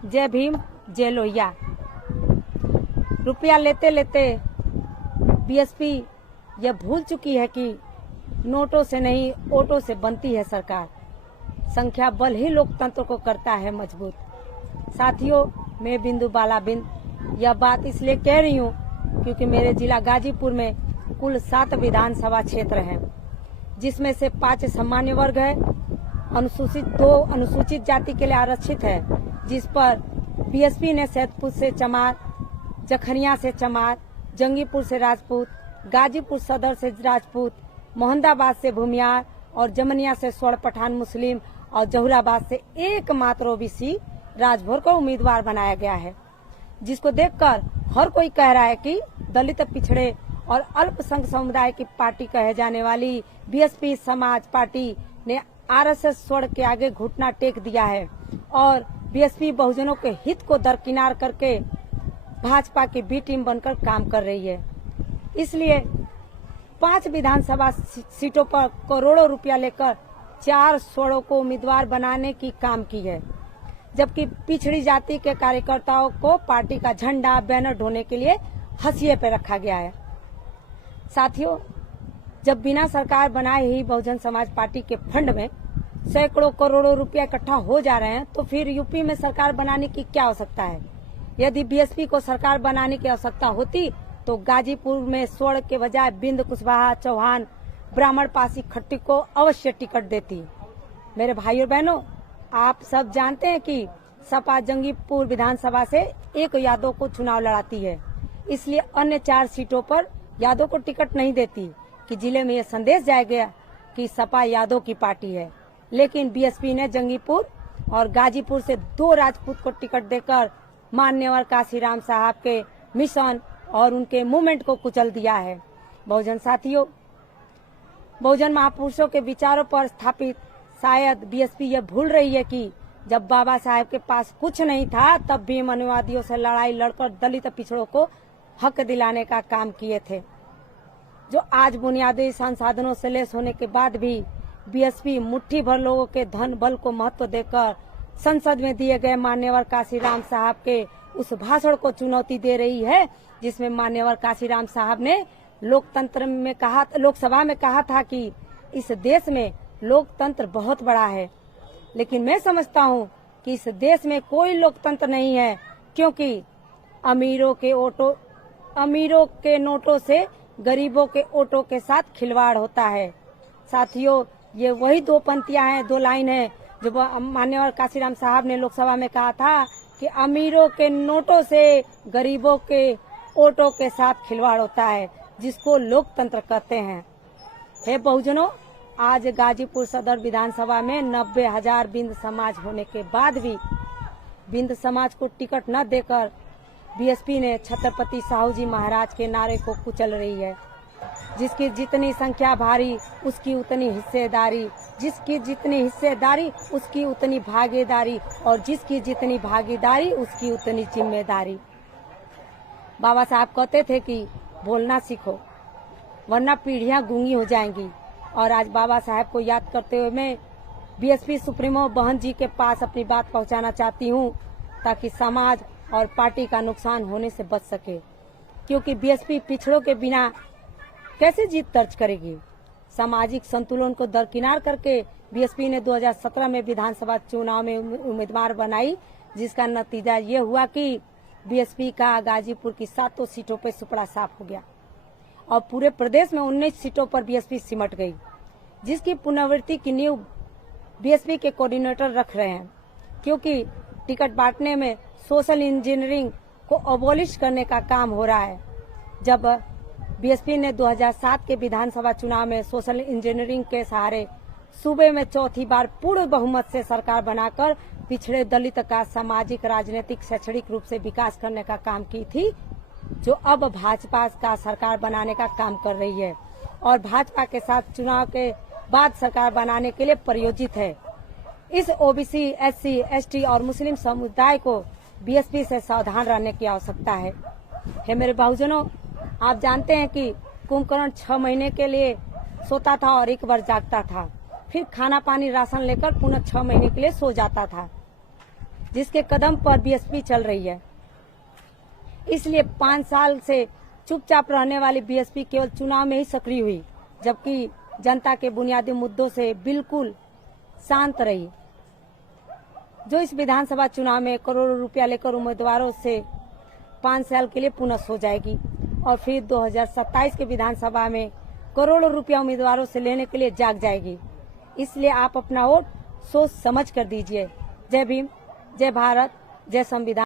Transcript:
जय भीम जय लोहिया। रुपया लेते लेते बीएसपी यह भूल चुकी है कि नोटों से नहीं वोटों से बनती है सरकार। संख्या बल ही लोकतंत्र को करता है मजबूत। साथियों, मैं बिंदु बाला बिंद यह बात इसलिए कह रही हूँ क्योंकि मेरे जिला गाजीपुर में कुल 7 विधानसभा क्षेत्र हैं, जिसमें से 5 सामान्य वर्ग है, 2 अनुसूचित जाति के लिए आरक्षित है, जिस पर बीएसपी ने सैदपुर से चमार, जखनिया से चमार, जंगीपुर से राजपूत, गाजीपुर सदर से राजपूत, मोहम्मदाबाद से भूमियार और जमनिया से स्वर्ण पठान मुस्लिम और जहुराबाद से एकमात्र ओबीसी राजभर को उम्मीदवार बनाया गया है, जिसको देखकर हर कोई कह रहा है कि दलित, पिछड़े और अल्पसंख्यक समुदाय की पार्टी कहे जाने वाली बीएसपी समाज पार्टी ने आरएसएस स्वर्ण के आगे घुटना टेक दिया है और बीएसपी बहुजनों के हित को दरकिनार करके भाजपा की बी टीम बनकर काम कर रही है। इसलिए 5 विधानसभा सीटों पर करोड़ों रुपया लेकर 4 स्वरों को उम्मीदवार बनाने की काम की है, जबकि पिछड़ी जाति के कार्यकर्ताओं को पार्टी का झंडा बैनर ढोने के लिए हंसिये पे रखा गया है। साथियों, जब बिना सरकार बनाए ही बहुजन समाज पार्टी के फंड में सैकड़ों करोड़ों रुपया इकट्ठा हो जा रहे हैं, तो फिर यूपी में सरकार बनाने की क्या आवश्यकता है? यदि बीएसपी को सरकार बनाने की आवश्यकता होती तो गाजीपुर में स्वर्ण के बजाय बिंद कुशवाहा, चौहान, ब्राह्मण पासी खट्टी को अवश्य टिकट देती। मेरे भाइयों बहनों, आप सब जानते हैं कि सपा जंगीपुर विधानसभा से एक यादव को चुनाव लड़ाती है, इसलिए अन्य 4 सीटों पर यादव को टिकट नहीं देती कि जिले में यह संदेश जाएगा कि सपा यादव की पार्टी है। लेकिन बीएसपी ने जंगीपुर और गाजीपुर से 2 राजपूत को टिकट देकर मान्यवर काशीराम साहब के मिशन और उनके मूवमेंट को कुचल दिया है। बहुजन साथियों, बहुजन महापुरुषों के विचारों पर स्थापित शायद बीएसपी यह भूल रही है कि जब बाबा साहेब के पास कुछ नहीं था तब भी मनुवादियों से लड़ाई लड़कर दलित पिछड़ों को हक दिलाने का काम किए थे, जो आज बुनियादी संसाधनों से लैस होने के बाद भी बीएसपी मुट्ठी भर लोगों के धन बल को महत्व देकर संसद में दिए गए मान्यवर काशीराम साहब के उस भाषण को चुनौती दे रही है, जिसमें मान्यवर काशीराम साहब ने लोकसभा में कहा था कि इस देश में लोकतंत्र बहुत बड़ा है। लेकिन मैं समझता हूँ कि इस देश में कोई लोकतंत्र नहीं है, क्योंकि अमीरों के नोटों से गरीबों के वोटों के साथ खिलवाड़ होता है। साथियों, ये वही 2 पंक्तियां हैं, 2 लाइन है जो मान्यवर काशीराम साहब ने लोकसभा में कहा था कि अमीरों के नोटों से गरीबों के वोटों के साथ खिलवाड़ होता है, जिसको लोकतंत्र कहते हैं। हे बहुजनों, आज गाजीपुर सदर विधानसभा में 90,000 बिंद समाज होने के बाद भी बिंद समाज को टिकट न देकर बीएसपी ने छत्रपति साहू जी महाराज के नारे को कुचल रही है। जिसकी जितनी संख्या भारी उसकी उतनी हिस्सेदारी, जिसकी जितनी हिस्सेदारी उसकी उतनी भागीदारी, और जिसकी जितनी भागीदारी उसकी उतनी जिम्मेदारी। बाबा साहब कहते थे कि बोलना सीखो वरना पीढ़ियां गूंगी हो जाएंगी। और आज बाबा साहब को याद करते हुए मैं बीएसपी सुप्रीमो बहन जी के पास अपनी बात पहुंचाना चाहती हूं, ताकि समाज और पार्टी का नुकसान होने से बच सके, क्योंकि बीएसपी पिछड़ों के बिना कैसे जीत दर्ज करेगी। सामाजिक संतुलन को दरकिनार करके बीएसपी ने 2017 में विधानसभा चुनाव में उम्मीदवार बनाई, जिसका नतीजा ये हुआ कि बीएसपी का गाजीपुर की 7 सीटों पर सुपड़ा साफ हो गया और पूरे प्रदेश में 19 सीटों पर बीएसपी सिमट गई, जिसकी पुनरावृत्ति की नींव बीएसपी के कोऑर्डिनेटर रख रहे हैं, क्योंकि टिकट बांटने में सोशल इंजीनियरिंग को अबॉलिश करने का काम हो रहा है। जब बीएसपी ने 2007 के विधानसभा चुनाव में सोशल इंजीनियरिंग के सहारे सूबे में 4थी बार पूर्ण बहुमत से सरकार बनाकर पिछड़े दलित का सामाजिक, राजनीतिक, शैक्षणिक रूप से विकास करने का काम की थी, जो अब भाजपा का सरकार बनाने का काम कर रही है और भाजपा के साथ चुनाव के बाद सरकार बनाने के लिए प्रयोजित है। इस ओबीसी, एससी, एसटी और मुस्लिम समुदाय को बीएसपी से सावधान रहने की आवश्यकता है। मेरे बहुजनों, आप जानते हैं कि कुंभकर्ण 6 महीने के लिए सोता था और 1 बार जागता था, फिर खाना पानी राशन लेकर पुनः 6 महीने के लिए सो जाता था। जिसके कदम पर बीएसपी चल रही है। इसलिए 5 साल से चुपचाप रहने वाली बीएसपी केवल चुनाव में ही सक्रिय हुई, जबकि जनता के बुनियादी मुद्दों से बिल्कुल शांत रही। जो इस विधानसभा चुनाव में करोड़ों रुपया लेकर उम्मीदवारों से 5 साल के लिए पुनः सो जाएगी और फिर 2027 के विधानसभा में करोड़ों रुपया उम्मीदवारों से लेने के लिए जाग जाएगी। इसलिए आप अपना वोट सोच समझ कर दीजिए। जय भीम, जय भारत, जय संविधान।